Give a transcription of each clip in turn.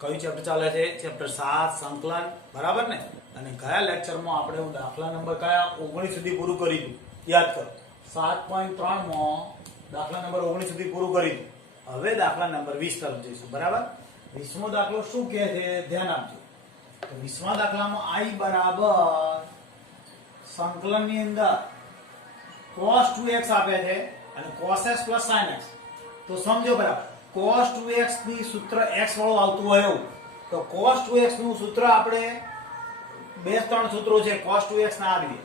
કયું ચેપ્ટર ચાલે છે? ચેપ્ટર 7 સંકલન, બરાબર ને? અને ગયા લેક્ચરમાં આપણે દાખલા નંબર કયા 19 સુધી પૂરું કરી દીધું, યાદ કરો. 7.3 માં દાખલા નંબર 19 સુધી પૂરું કરી દીધું. હવે દાખલા નંબર 20 તરફ જઈશું, બરાબર? 20મો દાખલો શું કહે છે ધ્યાન આપજો. તો 20મા દાખલામાં i બરાબર સંકલનની અંદર cos 2x આપે છે અને cos x plus sin x. તો સમજો બરાબર, cos 2x ની સૂત્ર x વાળું આવતું હોય એવું, તો cos 2x નું સૂત્ર આપણે બે ત્રણ સૂત્રો છે cos 2x ના આવી,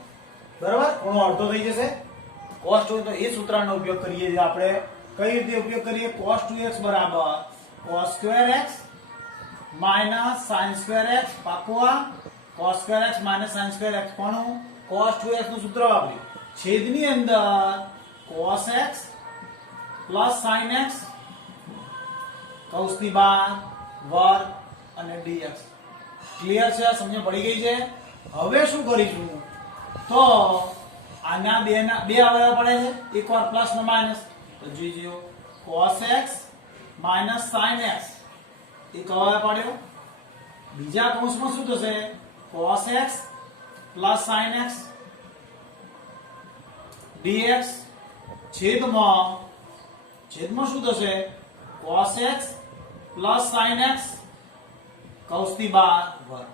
બરાબર? ખૂણો અડધો થઈ જશે. cos 2 તો એ સૂત્રનો ઉપયોગ કરીએ છીએ આપણે. કઈ રીતે ઉપયોગ કરીએ? cos 2x બરાબર cos square x minus sin square x, પાકું આ cos square x minus sin square x. કોનું? cos 2x નું સૂત્ર વાપર્યું. છેદની અંદર cos x plus sin x કૌંસની બહાર વર્ગ અને dx. ક્લિયર છે? સમજ પડી ગઈ છે? હવે શું કરીશું? તો આના બે અવયવ પડે છે, એકવાર પ્લસ ને માઈનસ. તો જોઈજો cos x minus sin x એક અવયવ પડ્યો. બીજા કૌંસમાં શું થશે? cos x plus sin x dx છેદમાં શું થશે? cos x plus sin x કૌંસની બહાર વર્ગ.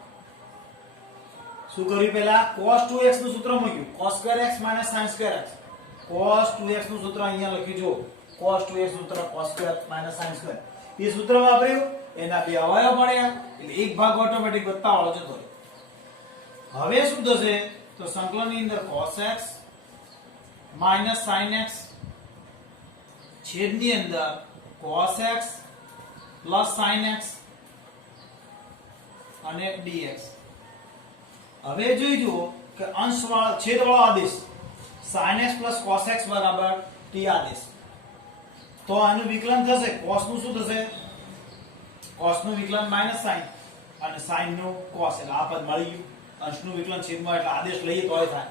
શું કર્યું? પહેલા cos 2x નું સૂત્ર મૂક્યું, cos square x minus sin square x. cos 2x નું સૂત્ર અહીંયા લખ્યું જો, cos 2x સૂત્ર cos square minus sin square. એ સૂત્ર વાપર્યું, એના બે અવયવ મળ્યા, એટલે એક ભાગ ઓટોમેટિક વધતા વાળો જતો રહ્યો. હવે શું થશે? તો સંકલનની અંદર cos x minus sin x છેદની અંદર cos x plus sin x અને dx. હવે જોઈજો કે અંશવાળો છેદવાળો આદેશ sin x plus cos x બરાબર t આદેશ. તો આનું વિકલન થશે. cos નું શું થશે? cos નું વિકલન minus sin અને sin નું cos, એટલે આ પદ મળી ગયું. અંશનું વિકલન છેદમાં, એટલે આદેશ લઈએ તોય થાય.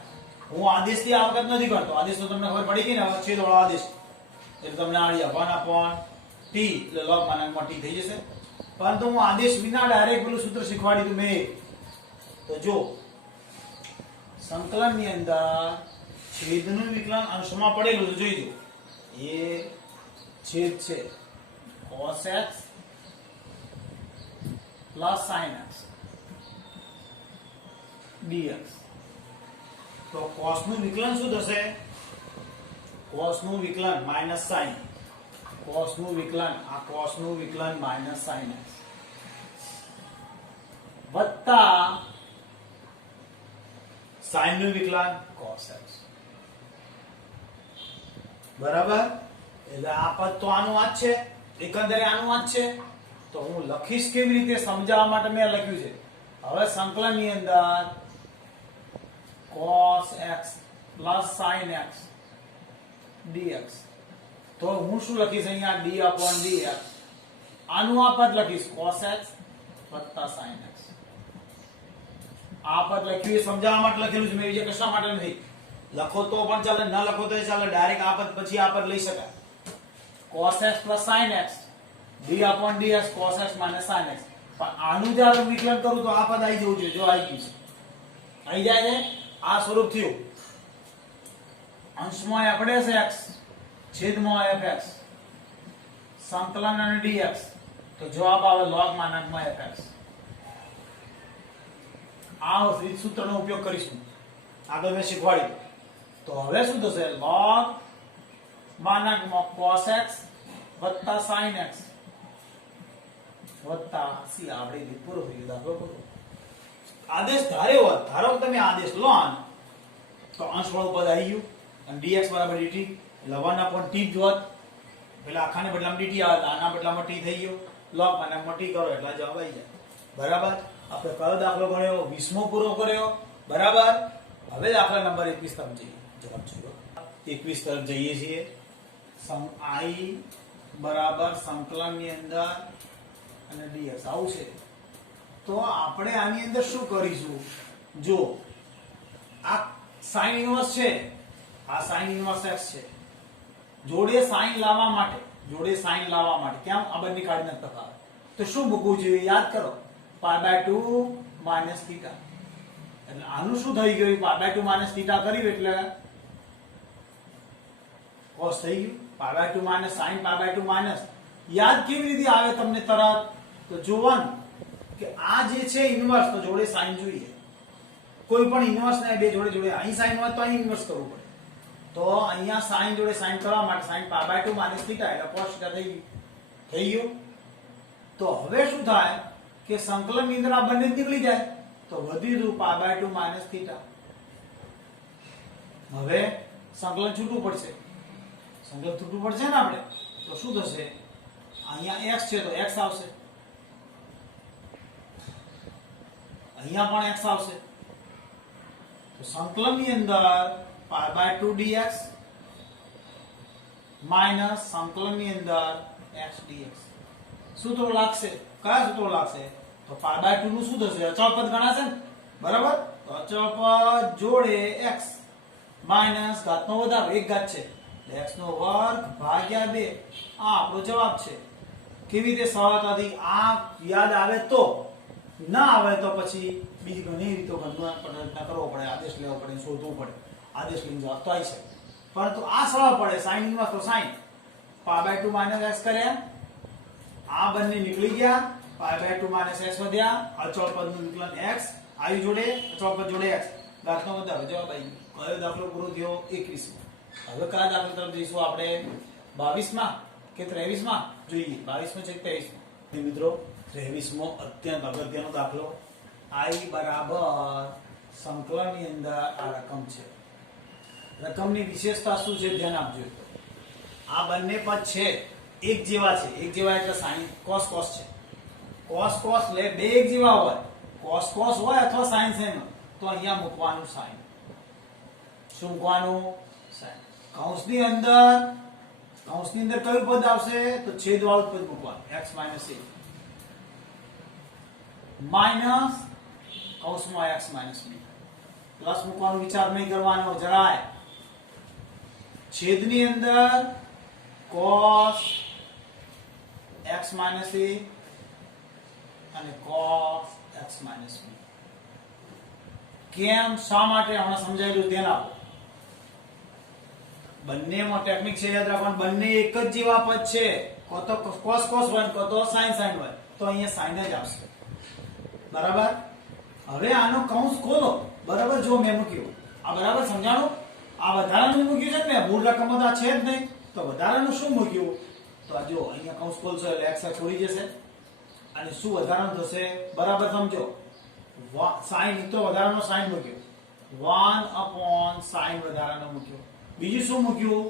હું આદેશથી આ વખત નથી કરતો, આદેશ તો તમને ખબર પડી ગઈ ને. હવે છેદવાળો આદેશ એટલે તમને આડિયા 1/t એટલે log માનાંકમાં t થઈ જશે. પરંતુ હું આદેશ વિના ડાયરેક્ટ પેલું સૂત્ર શીખવાડી દઉં મેં. તો જો સંકલનની અંદર છેદનું વિકલન અંશમાં પડેલું છે, જોઈજો. એ છેદ છે cos x plus sin x dx. તો cos નું વિકલન શું થશે? cos નું વિકલન minus sin, cos નું વિકલન, આ cos નું વિકલન minus sin x વત્તા sin નું વિકલન cos x. બરાબર? એટલે આ પદ તો આનું આ જ છે, એકંદરે આનું આ જ છે. તો હું લખીશ કેવી રીતે સમજાવવા માટે મેં લખ્યું છે. હવે સંકલનની અંદર cos x plus sin x dx. તો હું શું લખીશ અહીંયા? d/dx. આનું આ પદ લખીશ cos x વત્તા sin x. આ પદ લખ્યું એ સમજાવવા માટે લખેલું છે મેં, બીજા કશા માટે નથી. લખો તો પણ ચાલે, ન લખો તો ચાલે, ડાયરેક્ટ આ પદ પછી આ પદ લઈ શકાય. cos x plus sin x d/dx cos x minus sin x. પણ આનું જ્યારે વિકલન કરું તો આ પદ આવી જવું જોઈએ. જો આવી ગયું છે, આવી જાય છે. આ સ્વરૂપ થયું. અંશમાં આપણે x છેદમાં fx સંકલન અને dx. તો જવાબ આવે log માનાંકમાં fx. આ રીત સૂત્રનો ઉપયોગ કરીશું, આગળ મેં શીખવાડ્યું. તો હવે શું થશે? log માનાંકમાં cos x વત્તા sin x વત્તા c. આપણે રીત પૂરો થઈ ગયો, દાખલો પૂરો. આદેશ ધારો કે તમે આદેશ લો તો અંશ વાળું પદ આવી ગયું અને dx બરાબર dt એટલે 1/t જ હોત. પેલા આખાને બદલામાં dt આવે, આના બદલામાં t થઈ ગયો. log માનાંકમાં t કરો એટલે જવાબ આવી જાય. બરાબર? આપણે કયો દાખલો ગણ્યો? 20મો પૂરો કર્યો. બરાબર? હવે દાખલા નંબર 21 તરફ જઈએ. જવાબ જોયો 21 તરફ જઈએ છીએ. i બરાબર સંકલનની અંદર અને dx આવું છે. તો આપણે આની અંદર શું કરીશું? જો આ sin ઇન્વર્સ છે, આ sin ઇન્વર્સ x છે. જોડે sin લાવવા માટે કેમ આ બંને કાઢી નાખતા હતા? તો શું મૂકવું જોઈએ યાદ કરો, π/2 માઇનસ થીટા. એટલે આનું શું થઈ ગયું, π/2 માઇનસ થીટા કર્યું એટલે cos થઈ ગયું, π/2 માઇનસ sin π/2 માઇનસ. યાદ કેવી રીતે આવે તમને તરત, તો જોવાનું કે આ જે છે ઇન્વર્સ, તો જોડે sin જોઈએ. કોઈ પણ ઇન્વર્સ ને બે જોડે જોડે, અહીં sin હોય તો અહીં ઇન્વર્સ કરવું પડે. તો અહીંયા sin જોડે sin કરવા માટે sin π/2 માઇનસ થીટા એટલે cos થીટા થઈ ગયું. તો હવે શું થાય કે સંકલન ની અંદર આ બંને નીકળી જાય, તો વધી ગયું π/2 માઇનસ થીટા. હવે સંકલન છૂટું પડશે, સંકલન છૂટું પડશે ને આપણે, તો શું થશે, અહીંયા x છે તો x આવશે, અહીંયા પણ x આવશે. તો સંકલન ની અંદર π/2 dx માઈનસ સંકલન ની અંદર x dx. સૂત્રો લાગશે, કયા સૂત્રો લાગશે, તો π/2 નું શું થશે, અચળ પદ ગણાશે ને, બરાબર. તો અચળ પદ જોડે x માઈનસ ઘાતનો વધારો, એક ઘાત છે એટલે x નો વર્ગ ભાગ્યા 2. આ આપણો જવાબ છે. કેવી રીતે સરળતાથી આ યાદ આવે તો, ના આવે તો પછી બીજી ઘણી રીતો પ્રયત્ન કરવો પડે, આદેશ લેવો પડે, શોધવું પડે, આદેશ લઈને જવાબ તો આવી શકે. પરંતુ આ સરળ પડે, sin ઇન્વર્સ તો sin π/2 માઇનસ x કર્યા, આ બંને નીકળી ગયા, π/2 માઇનસ x વધ્યા, અચળ પદનું વિકલન x આવી જોડે, અચળ પદ જોડે x, ઘાતનો વધારો, જવાબ આવી ગયો. કયો દાખલો પૂરો થયો, 21. હવે કયા દાખલા તરફ જઈશું આપણે, 22 માં કે 23 માં જોઈએ, 22 માં છે કે 23 માં. મિત્રો 23 મો અત્યંત અગત્યનો દાખલો, i બરાબર સંકલન ની અંદર આ રકમ છે. રકમની વિશેષતા શું છે ધ્યાન આપજો. આ બંને પદ છે એક જેવા છે, એક જેવા એટલે sin cos cos છે, cos cos લે બે એક જેવા હોય, cos cos હોય અથવા sin sin હોય, તો અહીંયા મૂકવાનું sin. શું મૂકવાનું, sin. કૌંસની અંદર કયું પદ આવશે, તો છેદવાળું પદ મૂકવાનું, x - a માઈનસ કૌંસમાં x - b. પ્લસ મૂકવાનો વિચાર નહીં કરવાનો જરાય. છેદની અંદર cos x - a અને cos x - b. કેમ, શા માટે, હમણાં સમજાયેલું, ધ્યાન આપો. બંનેમાં ટેકનિક છે યાદ રાખવાનું, બંને એક જ જેવા પદ છે, કો તો cos cos હોય કો તો sin sin હોય, તો અહીંયા sin જ આવશે, બરાબર. હવે આનો કૌંસ ખોલો, બરાબર. જો મેં મૂક્યું આ, બરાબર સમજાણું, આ વધારાનું મૂક્યું છે ને, મૂળ રકમ તો આ છે જ નહીં, તો વધારાનું શું મૂક્યું, તો આ જો અહીંયા કૌંસ ખોલશો એટલે x છોડી જશે, અને શું વધારાનું થશે, બરાબર સમજો. sin તો વધારાનો sin મૂક્યો, 1/sin વધારાનો મૂક્યો. બીજું શું મૂક્યું,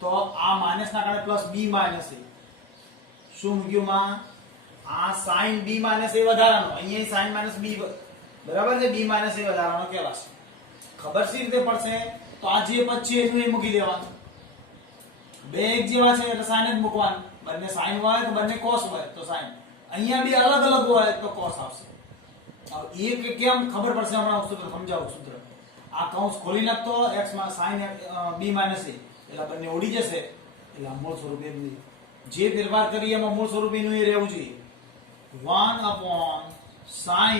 તો આ માઇનસ ના કારણે પ્લસ b માઇનસ a. શું મૂક્યું માં, આ sin b માઇનસ a વધારાનો, અહીંયા sin માઇનસ b, બરાબર છે, b માઇનસ a વધારાનો કહેવાશે. ખબર સી રીતે પડશે, તો આ જે પદ છે એનું એ મૂકી દેવાનું. બે એક જેવા છે એટલે sin જ મૂકવાનું, બંને sin હોય તો બંને cos હોય તો sin, અહીંયા બે અલગ અલગ હોય તો cos આવશે. હવે એ કેમ ખબર પડશે, હમણાં હું સૂત્ર સમજાવું. સૂત્ર આ કૌંસ ખોલી નાખતો, x માં sin b માઇનસ a એટલે બંને ઉડી જશે, એટલે મૂળ સ્વરૂપે જે ફેરફાર કરીએ એમાં મૂળ સ્વરૂપે નું એ રહેવું જોઈએ. 1/sin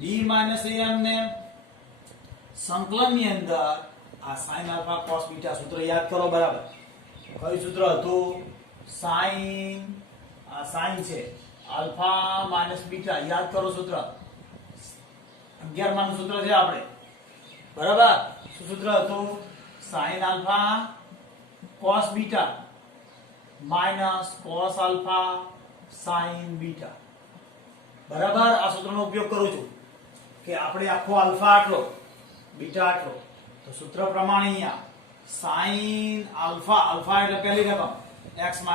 b માઇનસ a એમને સંકલન ની અંદર આ sin આલ્ફા cos બીટા સૂત્ર યાદ કરો, બરાબર. કયું સૂત્ર હતું, sin છે આલ્ફા માઇનસ બીટા, યાદ કરો સૂત્ર, 11 માનું સૂત્ર છે આપણે, બરાબર. શું સૂત્ર હતું, sin alpha cos beta minus cos alpha sin beta, બરાબર. આ સૂત્રનો ઉપયોગ કરું છું કે આપણે આખો આલ્ફા આટલો, બીટા આટલો, તો સૂત્ર પ્રમાણે અહીંયા sin આલ્ફા એટલે પહેલી રકમ x - a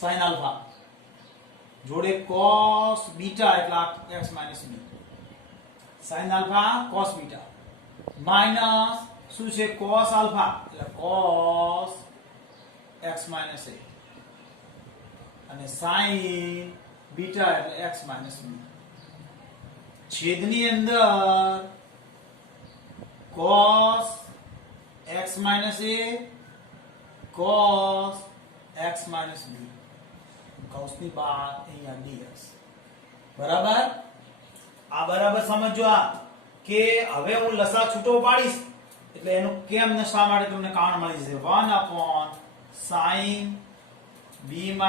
sin આલ્ફા જોડે cos બીટા એટલે x - b, sin alpha cos beta minus શું છે, cos આલ્ફા એટલે cos x - a અને sin બીટા એટલે x - b. છેદની અંદર cos x - a cos x - b કૌંસની બહાર અહીંયા dx. બરાબર? આ બરાબર સમજો આ કે હવે હું લસા છૂટો પાડીશ એટલે એનું કેમ ને શા માટે તમને કારણ મળી જશે 1/sin b - a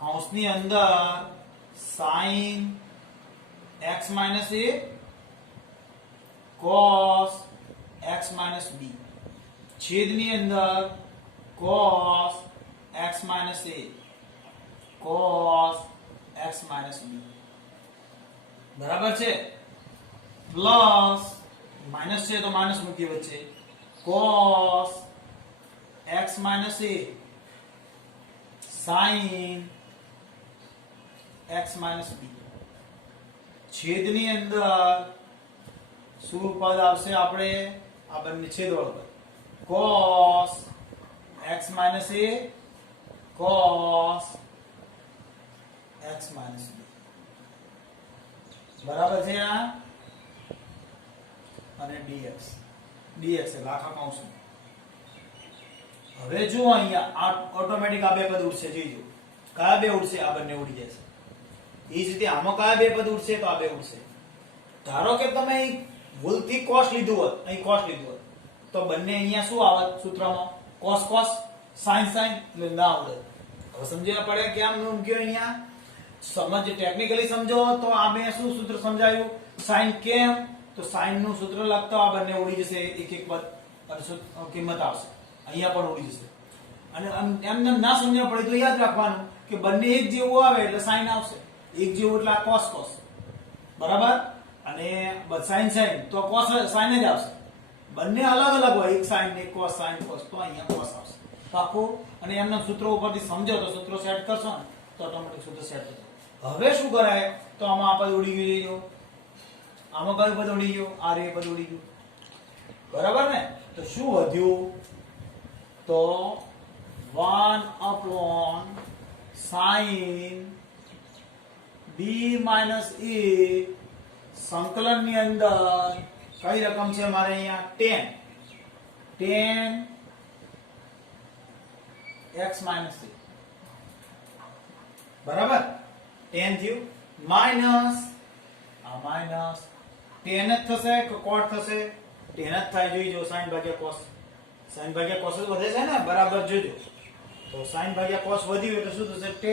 કૌંસની અંદર sin x - a cos x - b છેદની અંદર cos x - a cos x - b. બરાબર છે? પ્લસ માઇનસ છે તો માઇનસ મૂકી વચ્ચે cos x - a sin x - b છેદની અંદર શું પદ આવશે આપણે આ બંને છેદવાળું પદ cos x - a cos x - b. બરાબર છે આ અને dx એટલે આખા કૌંસમાં. હવે જો અહીંયા ઓટોમેટિક આ બે પદ ઉડશે. જોઈજો કયા બે ઉડશે? આ બંને ઉડી જશે. એ જ રીતે આમાં કયા બે પદ ઉડશે? તો આ બે ઉડશે. ધારો કે તમે ભૂલથી cos લીધું હોત, અહીં cos લીધું હોત તો બંને અહીંયા શું આવત સૂત્રમાં? cos cos sin sin એટલે ના આવડે. હવે સમજ્યા પડે કેમ મૂક્યો અહીંયા? સમજ ટેકનિકલી સમજો તો આ બે શું સૂત્ર સમજાયું? sin કેમ? તો sin નું સૂત્ર લખતો આ બંને ઉડી જશે. એક એક પદ કિંમત આવશે. અહીંયા પણ ઉડી જશે. અને એમને ના સમજવા પડે તો યાદ રાખવાનું કે બંને એક જેવું આવે એટલે sin આવશે. એક જેવું એટલે આ cos cos. બરાબર? અને sin sin તો cos sin જ આવશે. બંને અલગ અલગ હોય, એક sin એક cos sin cos તો અહીંયા cos આવશે. પાકું? અને એમના સૂત્રો ઉપરથી સમજો તો સૂત્રો સેટ કરશો ને તો ઓટોમેટિક સૂત્ર સેટ થશે. હવે શું કરાય? તો આમાં આ પદ ઉડી ગયું. આમાં કયું પદ ઉડી ગયું? આ રે પદ ઉડી ગયું. બરાબર ને? તો શું વધ્યું? તો 1/sin b - a સંકલનની અંદર કઈ રકમ છે મારે અહીંયા? 10 x - a. બરાબર? 10 થયું માઈનસ આ માઈનસ 10 જ થશે કે cot થશે? 10 જ થાય. જોઈજો sin ભાગ્યા cos. sin ભાગ્યા cos જ વધે છે ને? બરાબર જોજો. તો sin ભાગ્યા cos વધ્યું એટલે શું થશે? 10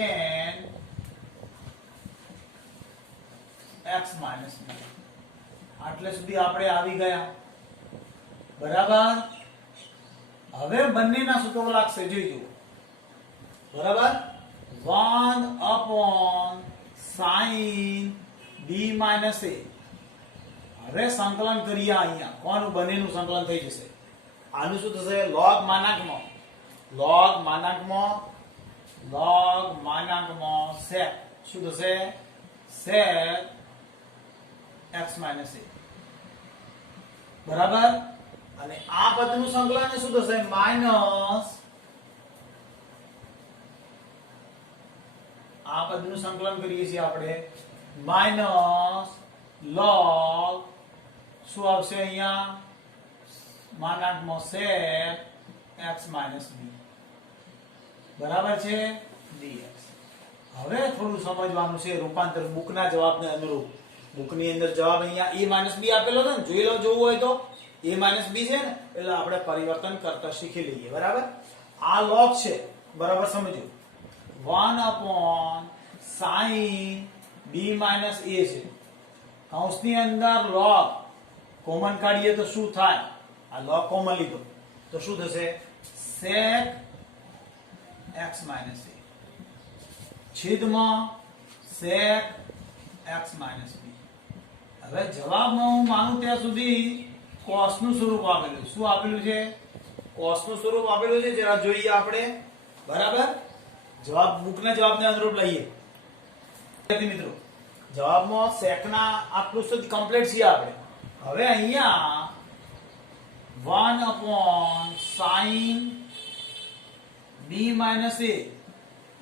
x - b. આટલે સુધી આપણે આવી ગયા. બરાબર? હવે બંનેના સૂત્રો લાગશે. જોઈજો. બરાબર? 1/sin b - a. હવે સંકલન કરીએ અહીંયા. કોનું? બંનેનું સંકલન થઈ જશે. આનું શું થશે? log માનાંકમાં sec શું થશે? sec x - a. બરાબર? અને આ પદનું સંકલન શું થશે? માઈનસ આ પદનું સંકલન કરીએ છીએ આપણે માઈનસ log શું આવશે અહીંયા? માનાંકમાં sec x - b. બરાબર છે? dx. હવે થોડું સમજવાનું છે રૂપાંતર બુકના જવાબને અનુરૂપ. બુકની અંદર જવાબ અહીંયા a - b આપેલો છે ને? જોઈ લો. જોવું હોય તો a - b છે ને એટલે આપણે પરિવર્તન કરતા શીખી લઈએ. બરાબર? આ log છે. બરાબર સમજો. 1/sin b - a છે. કૌંસની અંદર log કોમન કાઢીએ તો શું થાય? આ log કોમન લીધો તો શું થશે? sec x - a છેદમાં sec x - b. હવે જવાબમાં હું માનું ત્યાં સુધી cos નું સ્વરૂપ આપેલું. શું આપેલું છે? cos નું સ્વરૂપ આપેલું છે. જરા જોઈએ આપણે. બરાબર? જવાબ બુકના જવાબને અનુરૂપ લઈએ. મિત્રો જવાબમાં sec ના આટલું સુધી કમ્પ્લીટ છે આપણે. હવે અહીંયા 1/sin b - a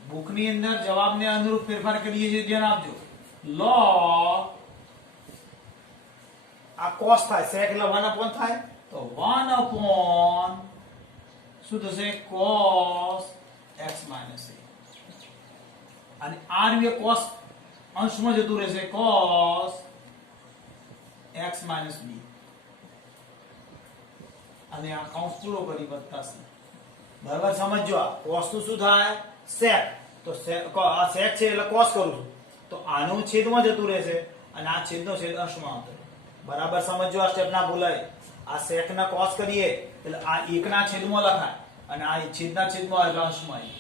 બુકની અંદર જવાબને અનુરૂપ ફેરફાર કરીએ છીએ. ધ્યાન આપજો. log આ cos થાય. sec એટલે 1/, થાય તો 1/ શું થશે? cos x - a. અને આ રહ્યું cos અંશમાં જતું રહેશે cos x - b અને આ કૌંસ પૂરો કરી વત્તા c. બરાબર સમજો. આ cos નું શું થાય sec, તો આ sec છે એટલે cos કરું છું તો આનું છેદમાં જતું રહેશે અને આ છેદનો છેદ અંશમાં આવતો. બરાબર સમજો. આ સ્ટેપ ના ભૂલાય. આ sec ના cos કરીએ એટલે આ 1 ના છેદમાં લખાય અને આ છેદના છેદમાં એટલે અંશમાં આવે.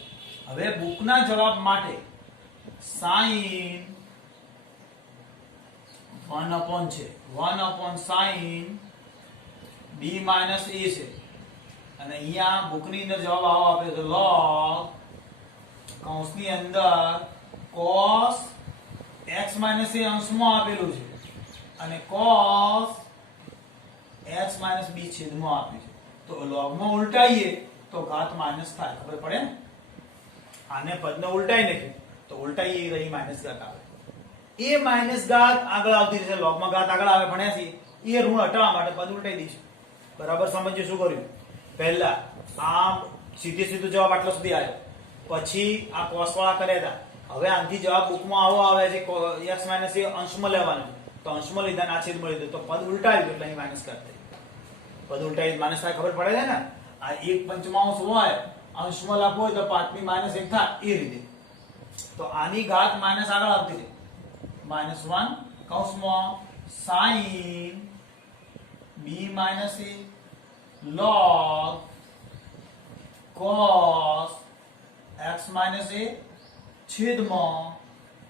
હવે બુકના જવાબ માટે sin 1 છે 1 sin b - a છે અને અહીંયા બુકની અંદર જવાબ આવો આપે તો log કૌંસની અંદર cos x - a અંશમાં આપેલું છે અને cos x - b છેદમાં આપ્યું છે. તો લોગમાં ઉલટાઈએ તો ઘાત માઈનસ થાય. ખબર પડે ને? આને પદને ઉલટાઈ નાખ્યું તો ઉલટાઈ રહી માઈનસ ઘાત આવે. એ માઈનસ ઘાત આગળ આવતી રહેશે. લોગમાં ઘાત આગળ આવે ભણ્યા છે એ ઋણ હટાવવા માટે પદ ઉલટાઈ દઈશું. બરાબર સમજો શું કર્યું? પહેલા આ સીધો જવાબ આટલો સુધી આવ્યો, પછી આ cos વાળા કર્યા હતા. હવે આનાથી જવાબ બુકમાં આવો આવે છે x - a અંશમાં લેવાનું તો અંશમાં લીધા આ છેદમાં લીધું તો પદ ઉલટાવ્યું એટલે અહીં માઈનસ ઘાત થઈ. પદ ઉલટાવી માઈનસ થાય. ખબર પડે છે ને? આ 1/5 હોય અંશમાં લખવો હોય તો 5 - 1 થાય એ રીતે. તો આની ઘાત માઈનસ આગળ આવતી રહે. -1 કૌંસમાં sin b - a log cos x - a છેદમાં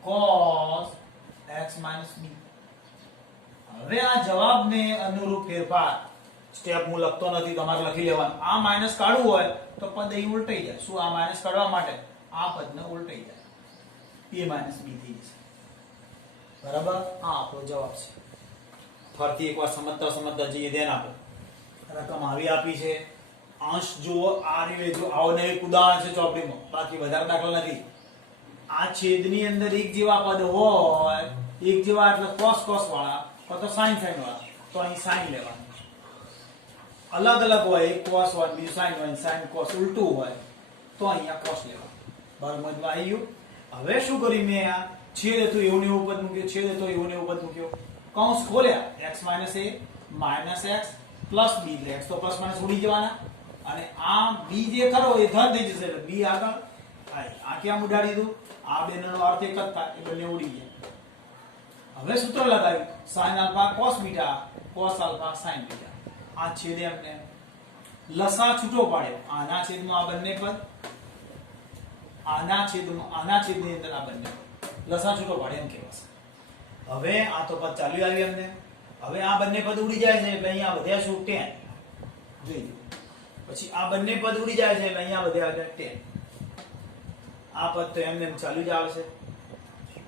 cos x - b. હવે આ જવાબને અનુરૂપ ફેરફાર સ્ટેપ હું લખતો નથી, તમારે લખી લેવાનું. આ માઈનસ કાઢવું હોય તો પદ અહીં ઉલટાઈ જાય. શું? આ માઈનસ કાઢવા માટે આ પદને ઉલટાઈ જાય. a - b થઈ જશે. બરાબર? આ આપણો જવાબ છે. ફરીથી એકવાર સમજતા જઈએ. ધ્યાન આપો. રકમ આવી આપી છે. અંશ જુઓ. આ રીતે જો આવો ને એક ઉદાહરણ છે ચોપડીમાં, બાકી વધારે દાખલા નથી. આ છેદની અંદર એક જેવા પદ હોય, એક જેવા એટલે cos વાળા અથવા તો sin વાળા, તો અહીં sin લેવાનું. અલગ અલગ હોય, એક cos હોય બીજું sin હોય, sin cos ઉલટું હોય તો અહીંયા cos લેવાનું. બરાબર મતલબ આવી ગયું. હવે શું કર્યું મેં? આ છેદ હતું એવું ને એવું પદ મૂક્યું, છેદ હતો એવું ને એવું પદ મૂક્યો, કૌંસ ખોલ્યા x - a - x plus b એટલે x તો પ્લસ માઈનસ ઉડી જવાના અને આ b જે ખરો એ ધન થઈ જશે એટલે b આગળ આ ક્યાં ઉડાડી દીધું? આ બેનો અર્થ એક જ થાય, એ બંને ઉડી ગયા. હવે સૂત્ર લગાવ્યું sin alpha cos beta cos alpha sin beta. આ છેદ એમને લસા છૂટો પાડ્યો. આના છેદમાં આ બંને પદ, આના છેદની અંદર આ બંને પદ લસા છૂટો પાડ્યો એમ કહેવાશે. હવે આ તો પદ ચાલ્યું આવ્યું એમને. હવે આ બંને પદ ઉડી જાય છે એટલે અહીંયા વધ્યા શું? 10. જોઈ પછી આ બંને પદ ઉડી જાય છે એટલે અહીંયા વધ્યા 10. આ પદ તો એમને ચાલ્યું જ આવશે.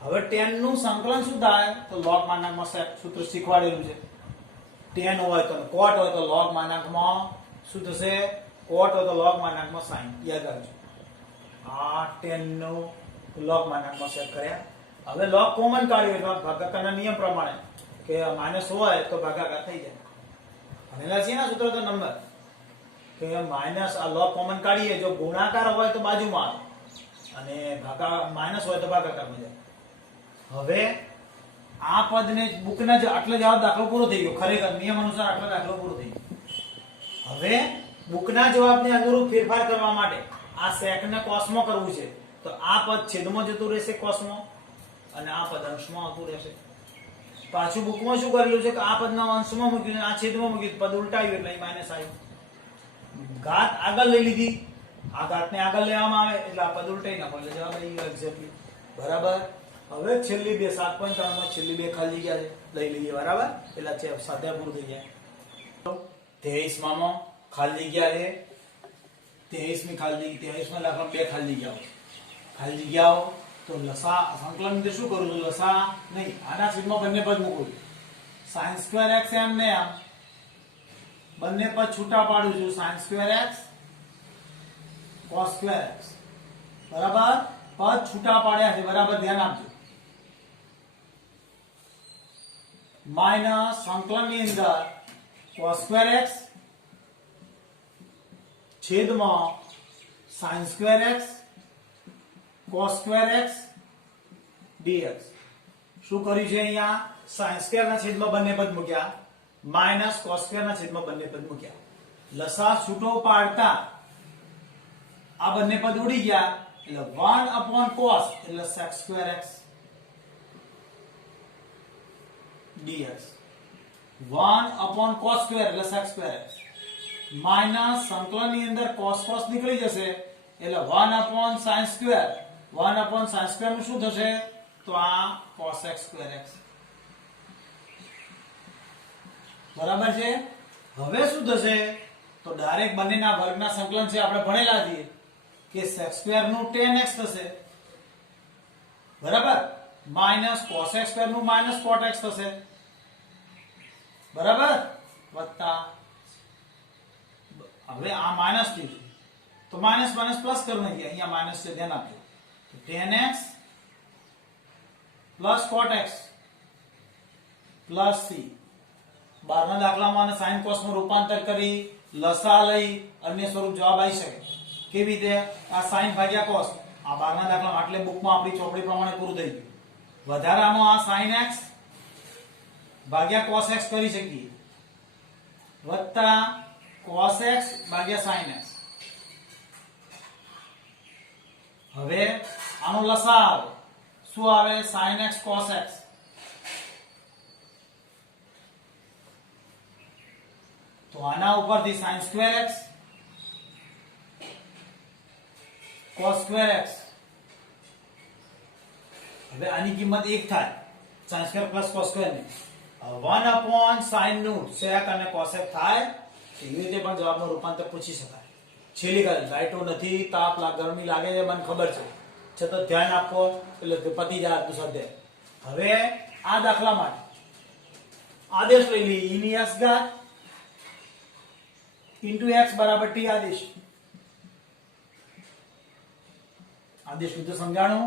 હવે 10 નું સંકલન શું થાય? તો log માનાંકમાં સૂત્ર શીખવાડેલું છે. 10 હોય તો cot હોય તો log માનાંકમાં શું થશે? cot હોય તો log માનાંકમાં sin. યાદ રાખજો. આ 10 નું log માનાંકમાં સેટ કર્યા. હવે log કોમન કાઢ્યો એટલે ભાગાકારના નિયમ પ્રમાણે કે માઈનસ હોય તો ભાગાકાર થઈ જાય. ભણેલા છે ને સૂત્ર તો નંબર કે માઈનસ આ log કોમન કાઢીએ, જો ગુણાકાર હોય તો બાજુમાં આવે અને માઈનસ હોય તો ભાગાકારમાં જાય. હવે આ પદને બુકના આટલો જવાબ દાખલો પૂરો થઈ ગયો. ખરેખર નિયમ અનુસાર આટલો દાખલો પૂરો થઈ ગયો. હવે બુકના જવાબને અનુરૂપ ફેરફાર કરવા માટે આ sec ને cos માં કરવું છે તો આ પદ છેદમાં જતું રહેશે cos માં અને આ પદ અંશમાં આવતું રહેશે. પાછું બુકમાં શું કરેલું છે કે આ પદના અંશમાં મૂક્યું, આ છેદમાં મૂક્યું, પદ ઉલટાવ્યું એટલે માઈનસ આવ્યું. ઘાત આગળ લઈ લીધી, આ ઘાતને આગળ લેવામાં આવે એટલે આ પદ ઉલટાઈ નાખો એટલે જવાબ આવી ગયો એક્ઝેક્ટલી. બરાબર. હવે છેલ્લી બે 7.3 માં છેલ્લી બે ખાલી જગ્યા છે લઈ લઈએ. બરાબર. પેલા છે સાદા પૂરું થઈ જાય. 23 માં ખાલી જગ્યા છે. 23મી ખાલી જગ્યા, 23માં દાખલા બે ખાલી જગ્યાઓ. ખાલી જગ્યાઓ તો લસા સંકલન એટલે શું કરું છું? લસા નહીં, આના છેદમાં બંને પદ મૂકું. sin2x એમ ને આમ બંને પદ છૂટા પાડું છું. sin2x cos2x. બરાબર. પદ છૂટા પાડ્યા છે. બરાબર ધ્યાન આપજો. માઈનસ સંકલનની અંદર cos2x છેદમાં sin2x cos2x dx શું કર્યું છે અહીંયા sin સ્ક્વેર ના છેદમાં બંને પદ મૂક્યા માઈનસ cos સ્ક્વેર ના છેદમાં બંને પદ મૂક્યા લસા છૂટો પાડતા આ બંને પદ ઉડી ગયા એટલે 1/cos એટલે sec square x dx 1/cos square એટલે sec સ્ક્વેર x માઈનસ સંકલન ની અંદર cos cos નીકળી જશે એટલે 1/sin સ્ક્વેર 1/sin સ્ક્વેર નું શું થશે તો આ cos x સ્ક્વેર x બરાબર છે હવે શું થશે તો ડાયરેક્ટ બંનેના વર્ગના સંકલન છે આપણે ભણેલા છીએ કે sec સ્ક્વેર નું tan x થશે બરાબર માઈનસ cos x સ્ક્વેર નું માઈનસ cot x થશે બરાબર વત્તા હવે આ માઈનસ થયું તો માઈનસ માઈનસ પ્લસ કરી નાખીએ અહીંયા માઈનસ છે ધ્યાન આપજો તો tan x plus cot x plus c બારના દાખલામાં sin cos નું રૂપાંતર કરી લસા લઈ અન્ય સ્વરૂપ જવાબ આવી શકે કેવી રીતે આ sin ભાગ્યા cos આ બારના દાખલામાં એટલે બુકમાં આપણી ચોપડી પ્રમાણે પૂરું થઈ ગયું વધારામાં આ sin x ભાગ્યા cos x કરી શકીએ વત્તા cos x ભાગ્યા sin x હવે આનો લસા આવે શું આવે sin x cos x તો આના ઉપરથી sin square x cos square x હવે આની કિંમત 1 થાય sin square plus cos square ની 1/sin નું sec અને cos x થાય એવી રીતે પણ જવાબનું રૂપાંતર પૂછી શકાય છેલ્લી ਗੱਲ લાઈટો નથી તાપ ગરમી લાગે છે મને ખબર છે છતાં ધ્યાન આપો એટલે પતી જાય આટલું સ્વાધ્યાય હવે આ દાખલા માટે આદેશ લઈ લઈએ e ની x ઘાત x બરાબર t આદેશ લીધું સમજાણું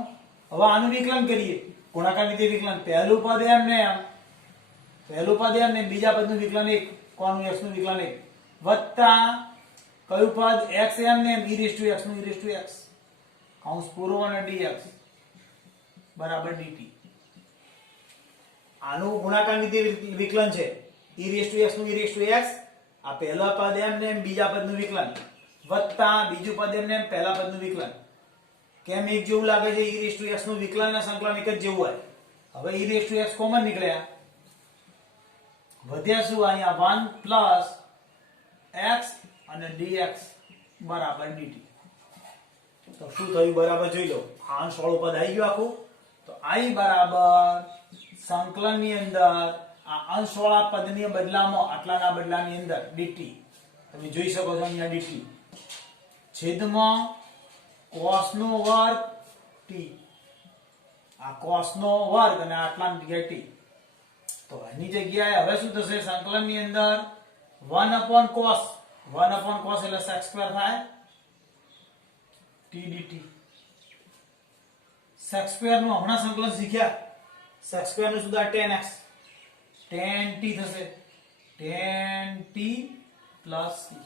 હવે આનું વિકલન કરીએ ગુણાકાર રીતે વિકલન પહેલું પદ એમને બીજા પદનું વિકલન 1 કોનું x નું વિકલન 1 વત્તા કયું પદ x એમને e raised to x નું e raised to x કૌંસ પૂરો અને dx બરાબર dt આનું ગુણાકાર રીતે વિકલન છે e raised to x નું e raised to x આ પહેલા પદ એમને બીજા પદનું વિકલન વત્તા બીજું પદ એમને પહેલા પદનું વિકલન કેમ એક જેવું લાગે છે e raised to x નું વિકલન અને સંકલન એક જ જેવું હોય હવે e raised to x common નીકળ્યા વધ્યા શું અહીંયા 1 પ્લસ x અને dx બરાબર dt તો શું થયું બરાબર જોઈ લો આ અંશ વાળું પદ આવી ગયું આખું તો i બરાબર સંકલન ની અંદર આ અંશ વાળા પદની બદલામાં આટલાના બદલાની અંદર dt તમે જોઈ શકો છો અહીંયા dt છેદમાં cos નો વર્ગ t આ cos નો વર્ગ અને આટલાની જગ્યાએ t તો આની જગ્યાએ હવે શું થશે સંકલન ની અંદર 1/cos એટલે sec સ્ક્વેર થાય t dt sec સ્ક્વેર નું હમણાં સંકલન શીખ્યા sec સ્ક્વેર નું સુધા tan x tan t થશે tan t plus c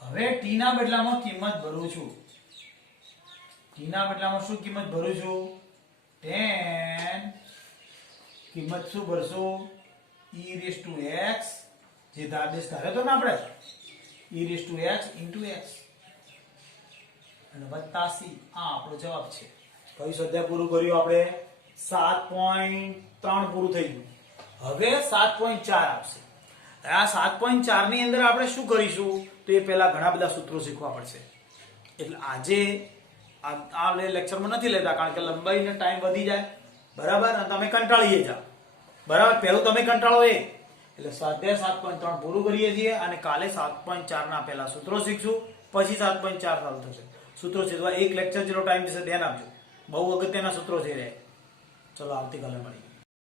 હવે t ના બદલામાં કિંમત ભરું છું t ના બદલામાં શું કિંમત ભરું છું tan કિંમત શું ભરશો e raised to x જે આદેશ ધાર્યો તો ને આપણે e raised to x into x અને વત્તા c આ આપણો જવાબ છે કઈ સ્વાધ્યાય પૂરું કર્યું આપણે 7.3 પૂરું થઈ ગયું હવે 7.4 આવશે આ 7.4 ની અંદર આપણે શું કરીશું તો એ પહેલા ઘણા બધા સૂત્રો શીખવા પડશે એટલે આજે આ લેક્ચરમાં નથી લેતા કારણ કે લંબાઈને ટાઈમ વધી જાય બરાબર અને તમે કંટાળીએ જાવ બરાબર પહેલું તમે કંટાળો એટલે સ્વાધ્યાય 7.3 પૂરું કરીએ છીએ અને કાલે 7.4 ના પહેલા સૂત્રો શીખશું પછી 7.4 ચાલુ થશે સૂત્રો શીખવા એક લેક્ચર જેટલો ટાઈમ જશે ધ્યાન આપજો બહુ અગત્યના સૂત્રો છે ચલો આવતીકાલે મળીએ